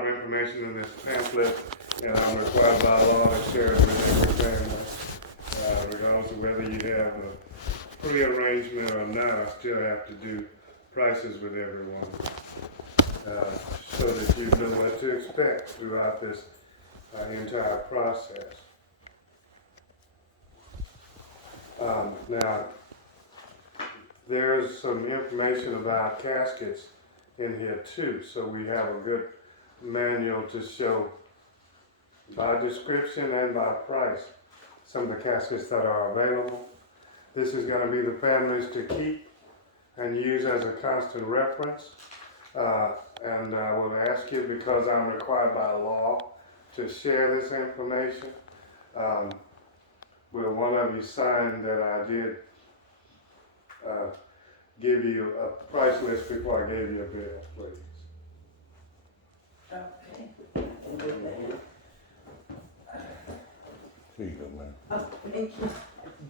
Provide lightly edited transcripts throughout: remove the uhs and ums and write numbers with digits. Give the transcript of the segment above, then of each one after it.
of information in this pamphlet, and I'm required by law to share it with every family. Regardless of whether you have a pre-arrangement or not, I still have to do prices with everyone, so that you know what to expect throughout this entire process. Now, there's some information about caskets in here too, so we have a good manual to show by description and by price some of the caskets that are available. This is going to be the families to keep and use as a constant reference. And I will ask you, because I'm required by law to share this information, will one of you sign that I did give you a price list before I gave you a bill, please? Okay. Here you go, man. Oh, thank you.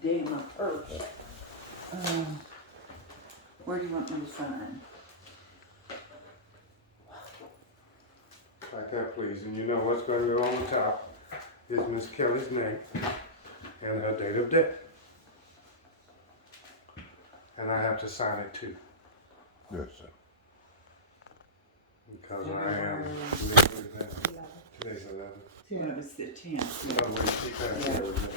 Dig my purse. Where do you want me to sign? Like that, please. And you know what's going to go on the top is Miss Kelly's name and her date of death. And I have to sign it too, Yes, sir. because I am with them. Today's 11. Well, it was the 10th. No, wait, keep that here with me.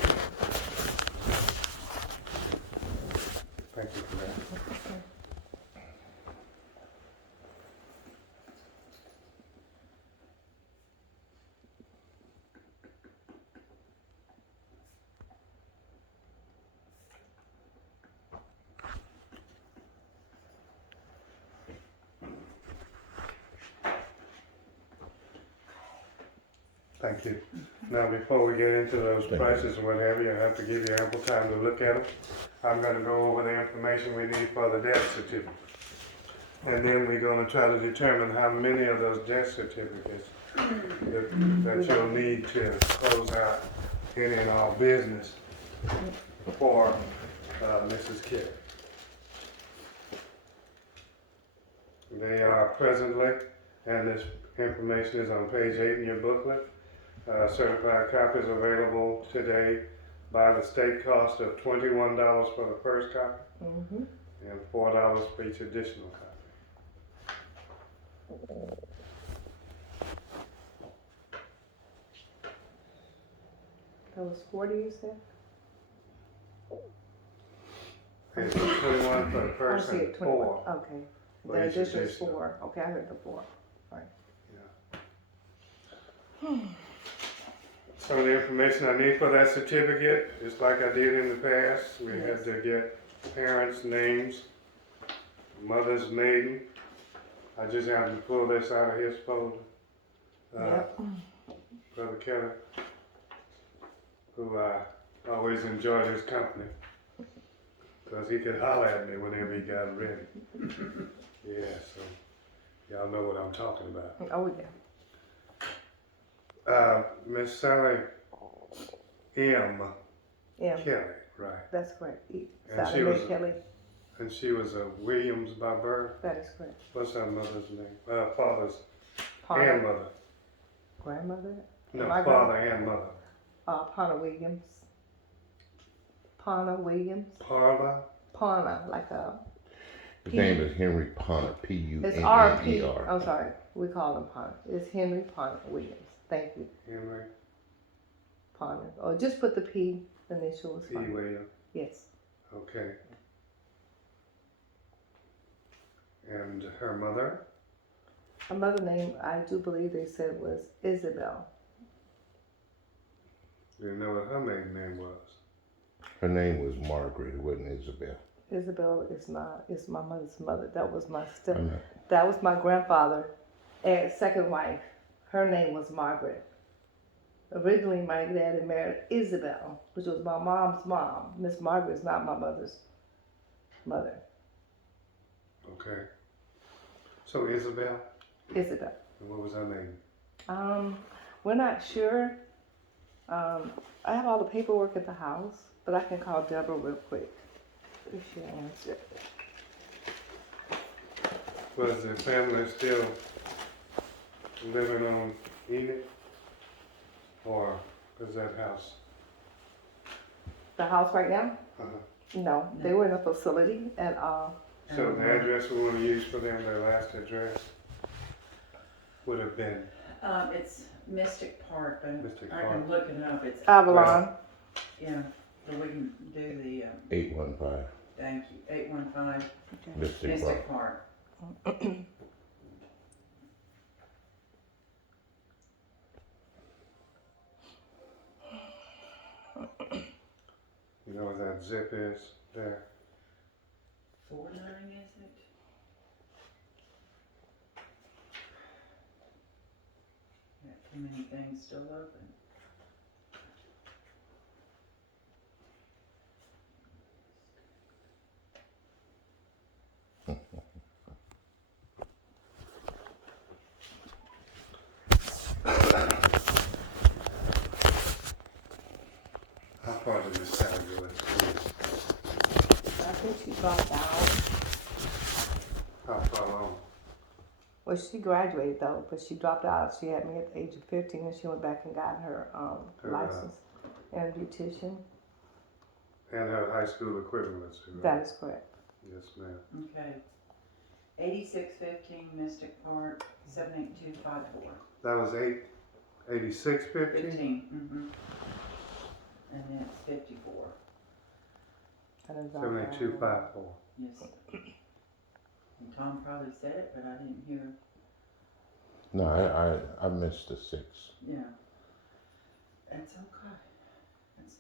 Thank you for that. Thank you. Now, before we get into those prices and what have you, I have to give you ample time to look at them. I'm going to go over the information we need for the death certificate. And then we're going to try to determine how many of those death certificates that you'll need to close out any and all business for Mrs. Kidd. They are presently, and this information is on page 8 in your booklet. Certified copies available today by the state cost of $21 for the first copy and $4 for each additional copy. That was 40, you said? It's 21 for the I first see and it, 21. 4. Okay. for The each addition is additional. 4. Okay, I heard the 4. Some of the information I need for that certificate is like I did in the past. We had to get parents' names, mother's maiden. I just happened to pull this out of his folder. Yep. Brother Kelly, who I always enjoyed his company, because he could holler at me whenever he got ready. Yeah, so y'all know what I'm talking about. Oh, yeah. Miss Sally M. Yeah, Kelly, right? that's correct. And Sally she Mae was- Kelly, And she was a Williams by birth. that is correct. What's her mother's name? Father's and Parna, mother. grandmother? No, My father and mother. Parna Williams. Parna Williams. Parva. Parna, like a, His name is Henry Ponner, P-U-N-N-E-R. it's R-P. I'm sorry, we call him Parna. It's Henry Parna Williams. Thank you, Henry Parna. Or just put the P initial is P. fine. Williams. Yes. Okay. And her mother? Her mother name, I do believe they said was Isabel. Do you know what her maiden name was? Her name was Margaret, it wasn't Isabel. Isabel is my mother's mother. That was my I know. that was my grandfather, and second wife. Her name was Margaret. Originally, my dad had married Isabel, which was my mom's mom. Miss Margaret is not my mother's mother. Okay. So Isabel? Isabel. And what was her name? We're not sure. I have all the paperwork at the house, but I can call Deborah real quick. If she'll answer. Was the family still living on Enid? Or is that house? The house right now? Uh-huh. No, they were in a facility and, So the address we wanna use for them, their last address, would have been It's Mystic Park, but Mystic I Park. can look it up, it's, Avalon. yeah, so we can do the, 815 thank you, 815 Mystic Park. Mystic Park. You know where that zip is there? 49, is it? Got too many things still open. How far did Miss Sally go in school? I think she dropped out. How far along? Well, she graduated though, but she dropped out. She had me at the age of 15 and she went back and got her, Her, license and beautician. And her high school equivalency, right? That is correct. Yes, ma'am. Okay. 8615 Mystic Park, 78254. That was 8650? 15, mm-hmm. And then it's 54. And then dropped out. 78254. Yes. And Tom probably said it, but I didn't hear. No, I missed the 6. Yeah. That's okay. That's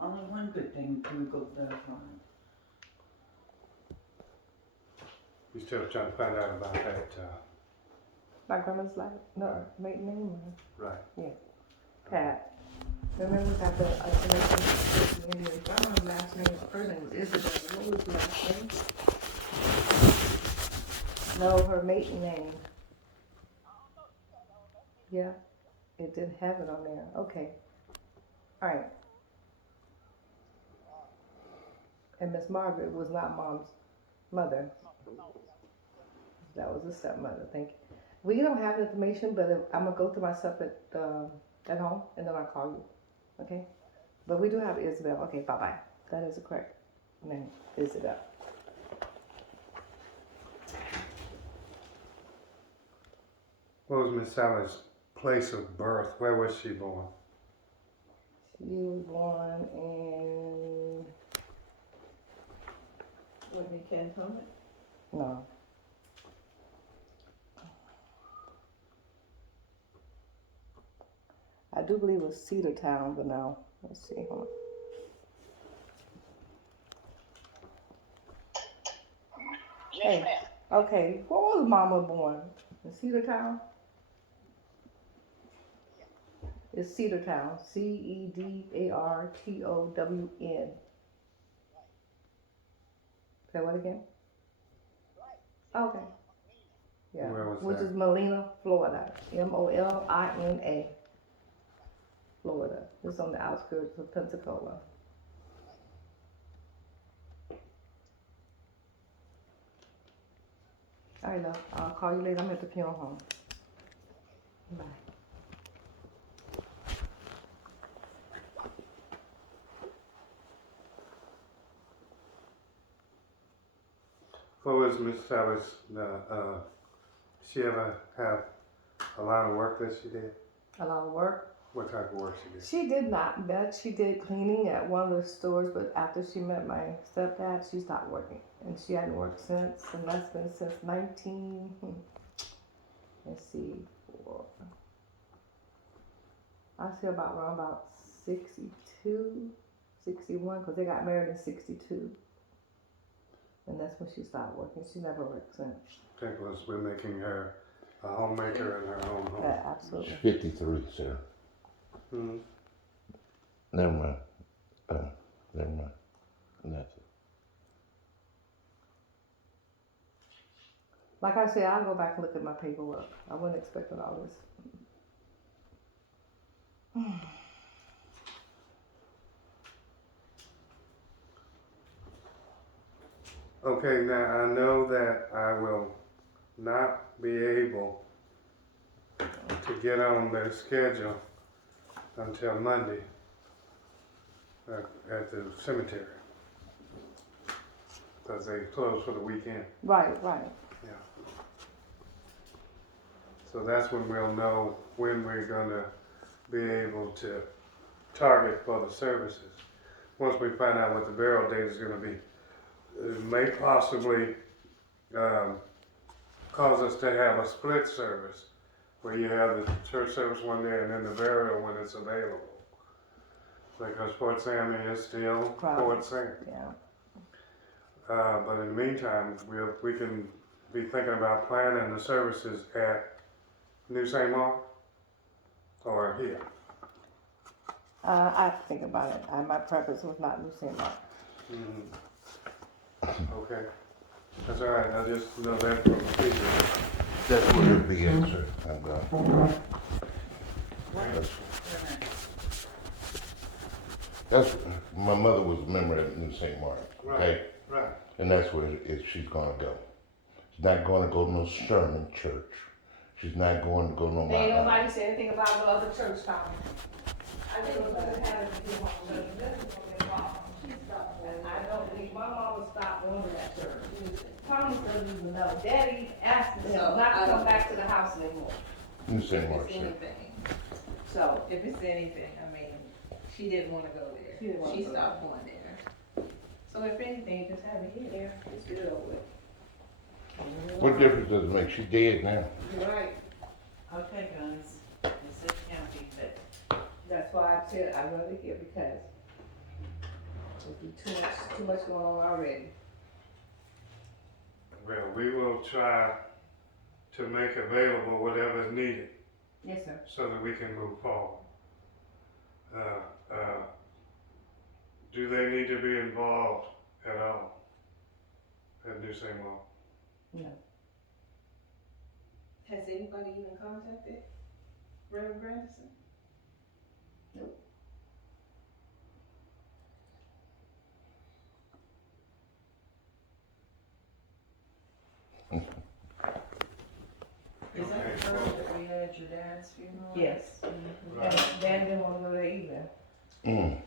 only one good thing Google does find. You still trying to find out about that, My grandma's like, no, maiden name, right? Pat. Remember we got the information, Indian grandma's last name, her name was Isabel. What was the last name? No, her maiden name. Yeah, it didn't have it on there. Okay. All right. And Miss Margaret was not Mom's mother. That was a stepmother. Thank you. We don't have information, but I'm gonna go through my stuff at home, and then I'll call you. Okay? But we do have Isabel. Okay, bye-bye. That is the correct name, Isabel. What was Miss Sally's place of birth? Where was she born? She was born in, Whitney Cantonment? no. I do believe it was Cedartown, but no. Let's see. Hold on. Hey, okay. Where was Mama born? In Cedartown? It's Cedartown. Cedartown. Say what again? Okay. Yeah. Where was Which that? is Molina, Florida. Molina, Florida. It's on the outskirts of Pensacola. All right, love. I'll call you later. I'm at the funeral home. Bye. What was Miss Sally's, she ever have a lot of work that she did? A lot of work. What type of work she did? She did not, but she did cleaning at one of the stores, but after she met my stepdad, she stopped working. And she hadn't worked since, and that's been since let's see, I say around about 62, 61, because they got married in 62. And that's when she stopped working. She never worked since. I think it was we're making her a homemaker in her own home. Yeah, absolutely. 53, sir. Hmm. Never mind. Never mind. Nothing. Like I said, I'll go back and look at my paperwork. I wasn't expecting all this. Okay, now I know that I will not be able to get on their schedule until Monday at the cemetery. Because they close for the weekend. Right. So that's when we'll know when we're gonna be able to target for the services. Once we find out what the burial date is gonna be. It may possibly cause us to have a split service where you have the church service one day and then the burial when it's available. Because Fort Sam is still Fort Sam. Yeah. But in the meantime, we can be thinking about planning the services at New St. Mark or here. I have to think about it. My preference was not New St. Mark. Okay, that's all right. I just know that from the teacher. That's what it'll be at, sir. I'm done. That's, my mother was a member at New St. Mark, okay? Right. And that's where she's gonna go. She's not gonna go to no Sherman church. She's not going to go no Ain't Mount. nobody said anything about no other church coming. I think we're gonna have it to do one church. And I don't think my mom would stop going to that church. Thomas doesn't even know. Daddy asked him not to come back to the house anymore. New St. If Mark, it's sir. anything, So, if it's anything, I mean, she didn't wanna go there. She didn't wanna She go stopped going there. So if anything, just have it here, just get it over with. What difference does it make? She's dead now. You're right. Okay, guys, it's a county, but that's why I said I'd rather hear because there'll be too much going on already. Well, we will try to make available whatever is needed Yes, sir. so that we can move forward. Do they need to be involved at all at New St. Mark? No. Has anybody even contacted Reverend Grandison? is that the girl that we had at your dad's funeral? Yes. Right. And Dan didn't want to go there either. Mm.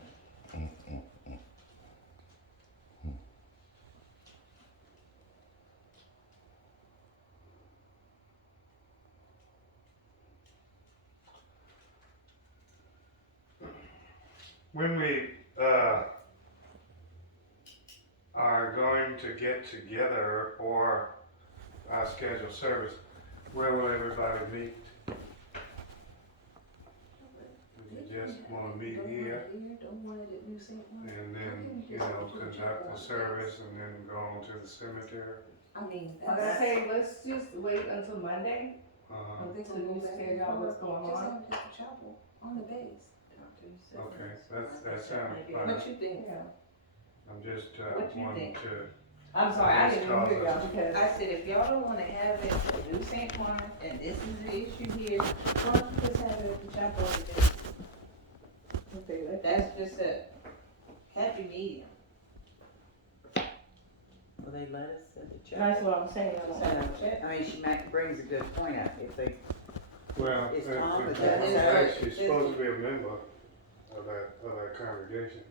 When we are going to get together for our scheduled service, where will everybody meet? We just wanna meet here Don't want it at New St. Mark. and then, conduct the service and then go on to the cemetery. I mean, Okay, that's. hey, let's just wait until Monday. Uh-huh. They So you figure out what's going Just on? have it at the chapel, on the base. Okay, that sounds fine. What you think? Yeah. I'm just, What you wanting think? to, I'm sorry, I didn't even hear y'all because. I said, if y'all don't wanna have it at New St. Mark, and this is the issue here, why don't you just have it at the chapel on the base? Okay, let's- That's just a happy medium. Will they let us at the church? That's what I'm saying. I don't- I mean, brings a good point up, if they, well, It's Tom, but that's- she's supposed to be a member of that congregation.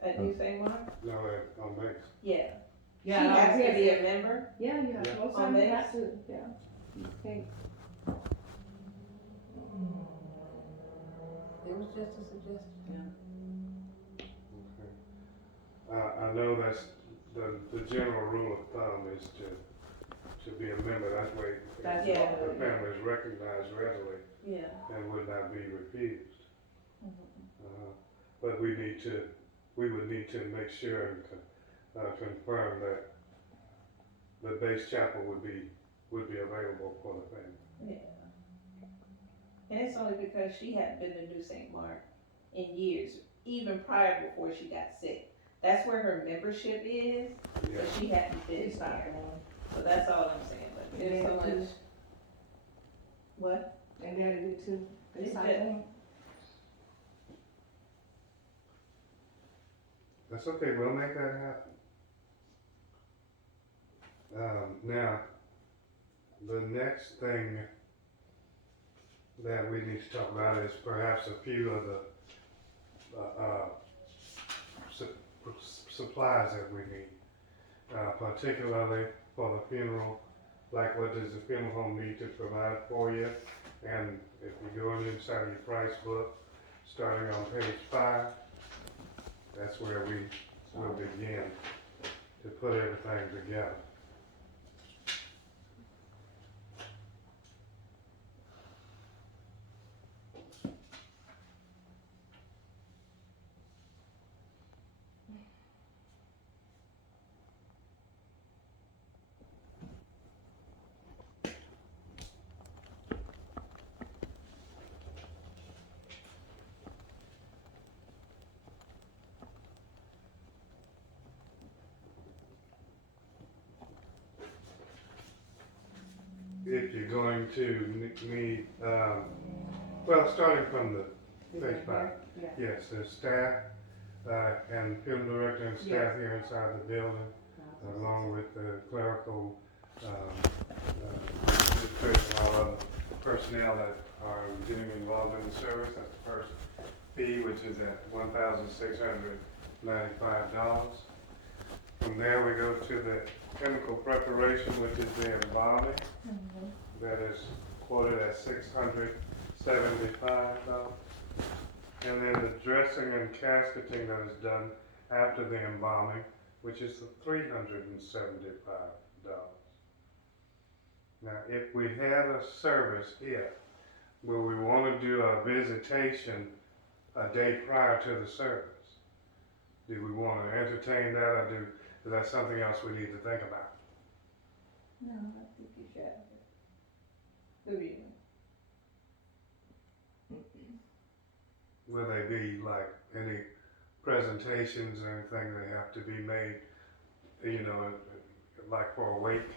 At New St. Mark? No, on base. Yeah. She Yeah, has I'm to be here. a member? Yeah, Yeah. most On times you base? have to, yeah. Okay. It was just a suggestion. I know that's the general rule of thumb is to be a member. That way, That's Yeah. the family is recognized readily Yeah. and would not be refused. But we would need to make sure and confirm that the base chapel would be available for the family. Yeah. And it's only because she hadn't been to New St. Mark in years, even prior before she got sick. That's where her membership is, Yeah. but she hadn't been It's not there. going. So that's all I'm saying, but there's so Yeah. much. What? And daddy do too. It's It's not just- going. That's okay. We'll make that happen. Now, the next thing that we need to talk about is perhaps a few of the, supplies that we need, particularly for the funeral. Like, what does the funeral home need to provide for you? And if you go inside of your price book, starting on page 5, that's where we will begin to put everything together. If you're going to need, well, starting from the page 5, Yeah. yes, there's staff, and funeral director and staff here inside the building, along with the clerical, administration, all other personnel that are getting involved in the service. That's the first fee, which is at $1,695. From there, we go to the chemical preparation, which is the embalming. That is quoted at $675. And then the dressing and casketing that is done after the embalming, which is $375. Now, if we had a service here where we want to do a visitation a day prior to the service, do we want to entertain that, or is that something else we need to think about? No, I think you should. Who do you? Will they be like any presentations or anything that have to be made, you know, like for a wake,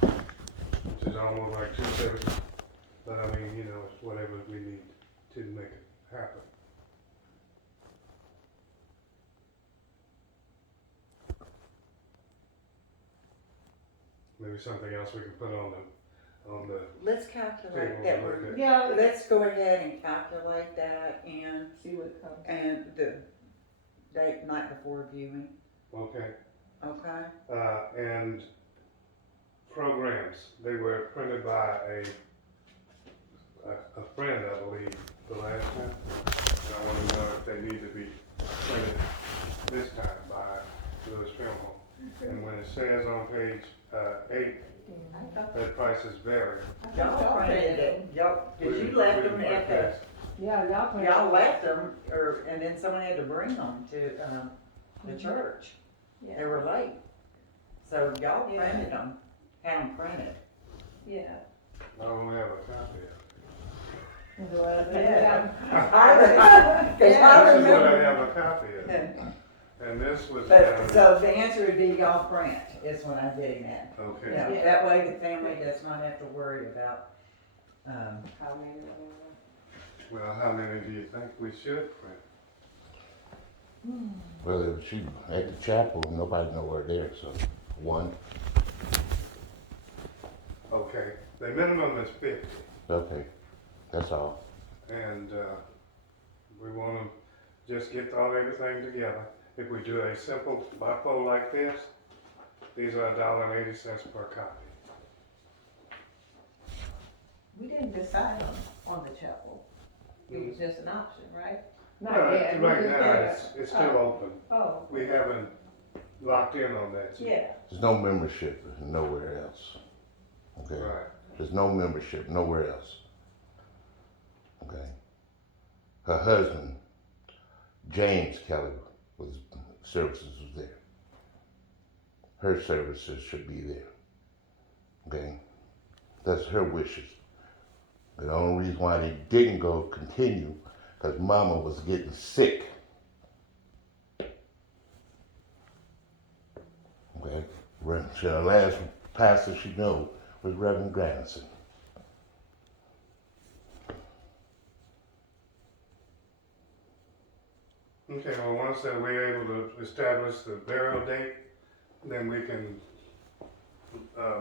which is almost like 2 services, but I mean, you know, it's whatever we need to make it happen. Maybe something else we can put on the Let's calculate table. that. to look at. Yeah, Let's go ahead and calculate that and, see what comes. and the date night before viewing, Okay. okay? And programs, they were printed by a friend, I believe, the last time. And I want to know if they need to be printed this time by Lewis Film Home. And when it says on page 8, that prices vary. Y'all printed it, y'all, cause you left them at the, Yeah, y'all left them, and then someone had to bring them to, the church. They were late. So y'all printed them, had them printed. Yeah. I don't have a copy of it. Cause This I is what I remember. have a copy of. And this was But, down. so the answer would be y'all print, is what I'm getting at. Okay. Yeah, Yeah. that way the family does not have to worry about, How many? Well, how many do you think we should print? Well, if she at the chapel, nobody nowhere there, so 1. Okay, the minimum is 50. Okay, that's all. And we want to just get everything together. If we do a simple bifold like this, these are $1.80 per copy. We didn't decide on the chapel. It was just an option, right? Not Well, yet. right now, it's still open. Oh, We haven't locked in on that yet. yeah. There's no membership nowhere else. Okay, Right. there's no membership nowhere else. Okay. Her husband, James Kelly, services was there. Her services should be there. Okay, that's her wishes. The only reason why they didn't go continue, because Mama was getting sick. Okay, the last pastor she knew was Reverend Granson. Okay, well, once that we're able to establish the burial date, then we can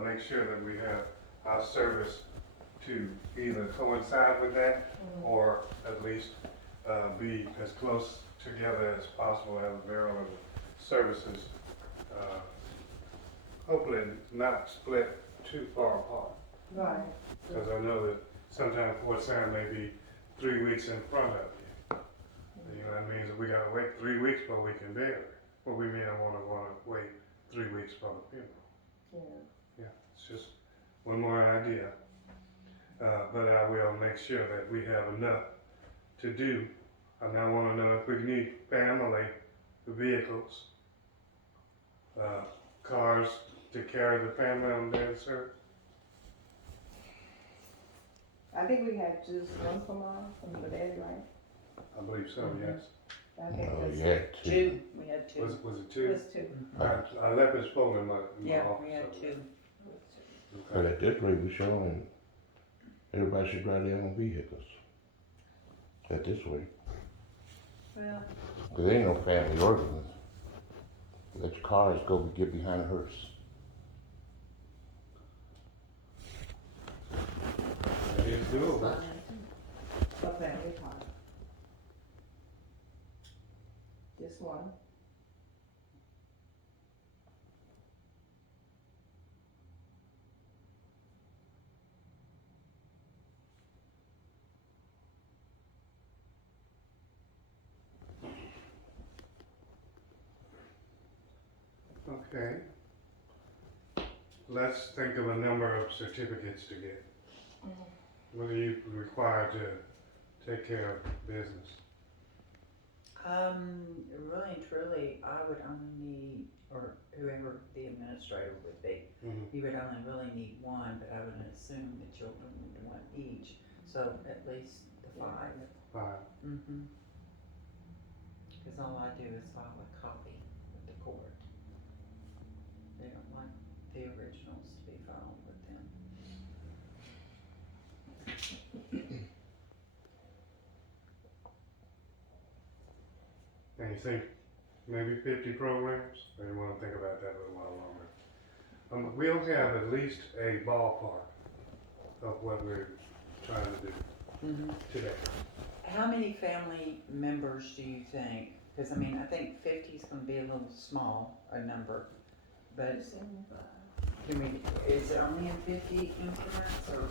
make sure that we have our service to either coincide with that or at least be as close together as possible as burial and services. Hopefully not split too far apart. Right. Because I know that sometimes Fort Sam may be 3 weeks in front of you. You know, that means that we gotta wait 3 weeks before we can bury it. Well, we may not wanna wait 3 weeks for the funeral. Yeah. Yeah, it's just one more idea. But I will make sure that we have enough to do. And I wanna know if we need family vehicles, cars to carry the family on their service. I think we had just one for mom and for daddy, right? I believe so, yes. I think No, that's you had two. Two, we had two. Was it It two? was two. I left his phone in my Yeah, office. we had so- two. But Okay. at this rate, we're showing everybody should drive their own vehicles. At this rate. Well, Cause there ain't no family ordinance. Let your cars go get behind a hearse. That is doable. a family car. Just one. Okay. Let's think of a number of certificates to get. What are you required to take care of business? really and truly, I would only need, or whoever the administrator would be, Mhm. you would only really need one, but I would assume the children would want each, so at least the 5. 5. Mm-hmm. Cause all I do is file a copy with the court. They don't like the originals to be filed with them. And you think maybe 50 programs? Or you wanna think about that a little while longer? We'll have at least a ballpark of what we're trying to do Mm-hmm. today. How many family members do you think? Cause I mean, I think 50 is gonna be a little small, a number, but can we, is it only in 50 increments or?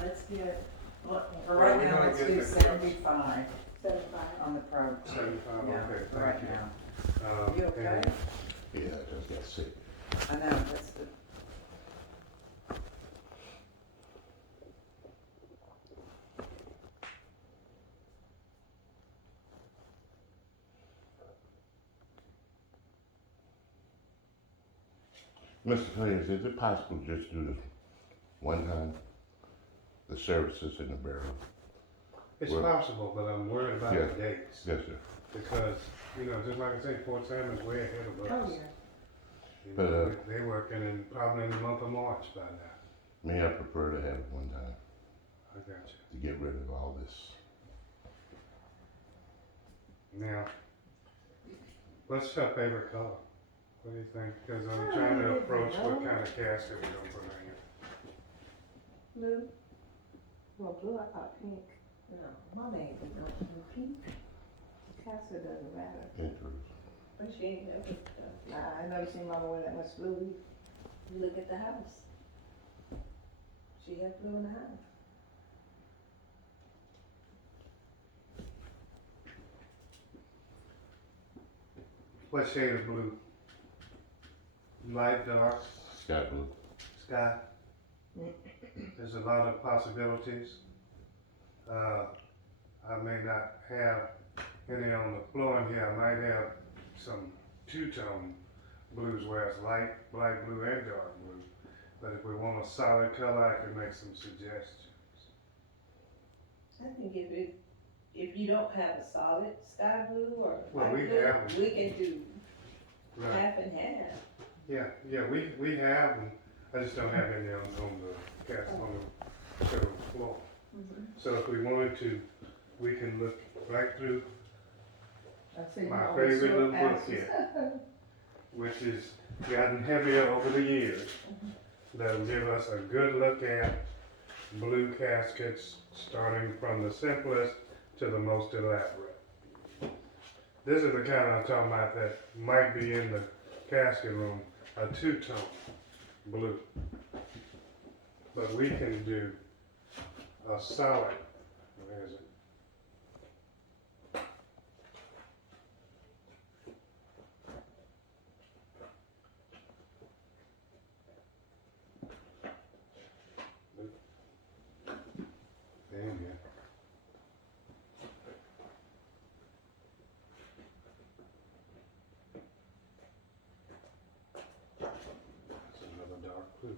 Let's get, for Well, right we're now, gonna let's get do the- 75 75. on the pro. 75, Yeah, okay, for right thank you. now. You okay? And Yeah, I just got sick. I know, that's the. Mr. Clears, is it possible just to do this one time? The services and the burial? It's Well- possible, but I'm worried about Yeah. the dates. Yes, sir. Because, you know, just like I say, Fort Sam is way ahead of us. Oh, yeah. You But, know, they working in, probably in the month of March by now. Me, I prefer to have it one time I got you. to get rid of all this. Now, what's your favorite color? What do you think? Because I'm trying to approach what kind of casket we're gonna put in here. Blue? Well, blue, I thought pink. No, mama ain't been no pink, Casket doesn't matter. Interesting. but she ain't never, Nah, I never seen mama wear that much blue. you look at the house. She had blue in the house. What shade of blue? Light, dark, Sky blue. sky? There's a lot of possibilities. I may not have any on the floor in here. I might have some two-tone blues where it's light blue and dark blue. But if we want a solid color, I can make some suggestions. I think if you don't have a solid sky blue or Well, light we blue, have 'em. we can do Right. half and half. Yeah, we have them. I just don't have any on the cast on the showroom floor. So if we wanted to, we can look right through, I see My mama favorite short little book asses. here. which has gotten heavier over the years. That'll give us a good look at blue caskets, starting from the simplest to the most elaborate. This is the kind I'm talking about that might be in the casket room, a two-tone blue. But we can do a solid, where is it? Damn, yeah. That's another dark blue.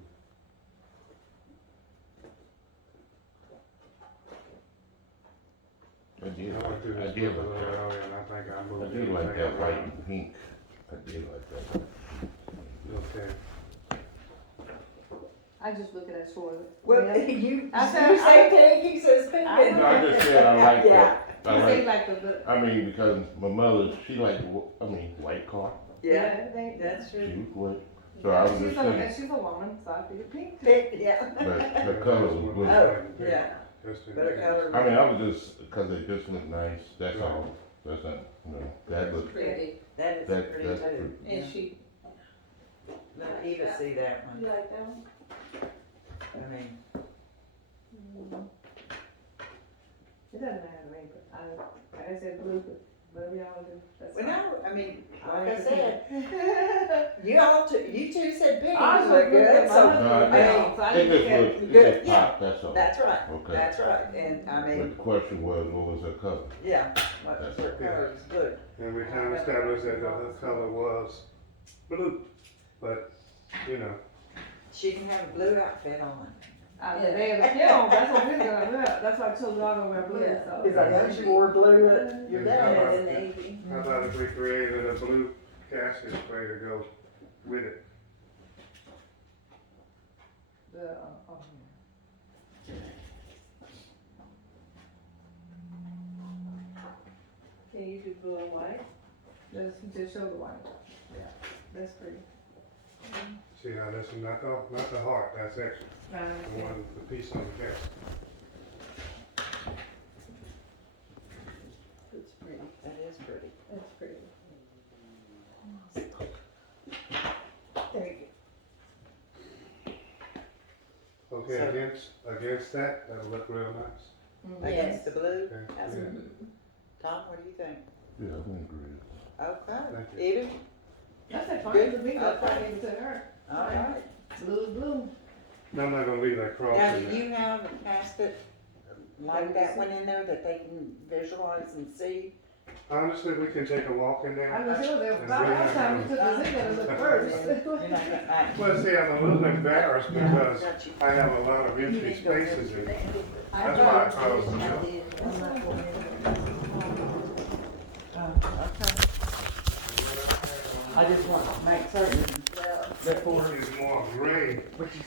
I did I went through like, I this did book a like little that. earlier, and I think I I moved did like everything that white around. and pink. I did like that. Okay. I just look at that short. Well, Yeah. you, I said- you say pink, he says pink. I No, I just said I like Yeah. that. I You say like, like the, I mean, because my mother, she liked, white car. Yeah, they, that's She true. was white. So I was she's just a, saying, and she's a woman, so I think pink. Pink, yeah. but her color was blue. Oh, yeah. Just in Better case. color. I mean, I was just, because it just looked nice, that's all. That's not, that looked, Pretty. That is That- pretty that's too. And Yeah. she, Let Eva see that you one. like that one? I mean, It doesn't matter to me, but like I said, blue, but whatever y'all do, that's well, fine. no, I mean, I like I like the said, you two said pink, I you was look looking at good, my so, No, husband, I so I it didn't just look at looked, it Good, just yeah. popped, that's all. that's right, Okay. that's right, and I But mean, the question was, what was her color? yeah, what was her color is good. And we kind of established that the color was blue, but, you know, She can have a blue outfit on. The day of the film, that's what we're gonna wear, that's why I told y'all to wear blue, Yeah, so. cause I know she wore blue at your Yeah. dad. about And that? navy. how about if we created a blue casket spray to go with it? Oh, Can you do blue and white? just show the white, yeah, that's pretty. See how this is not the heart, that's extra. The one, the piece on the casket. It's pretty, That is pretty. that's pretty. There you Okay, So- against that, that'll look real nice. Against the blue, Okay, That's yeah. Tom, what do you think? Yeah, I can agree. Okay, Thank you. Eva, That's it, fine Good. to me, that's Okay. fine even to her, alright. blue is blue. No, I'm not gonna leave that cross Now, in do there. you have a casket like that one in there that they can visualize and see? Honestly, we can take a walk in I there. was sure there, about that time we took the zig to look first. You're not gonna, Well, see, I'm a little embarrassed because got you. I have a lot of You empty need to go spaces in through here. that. That's why I closed them out. Okay. I just want to make certain before It's more gray. what you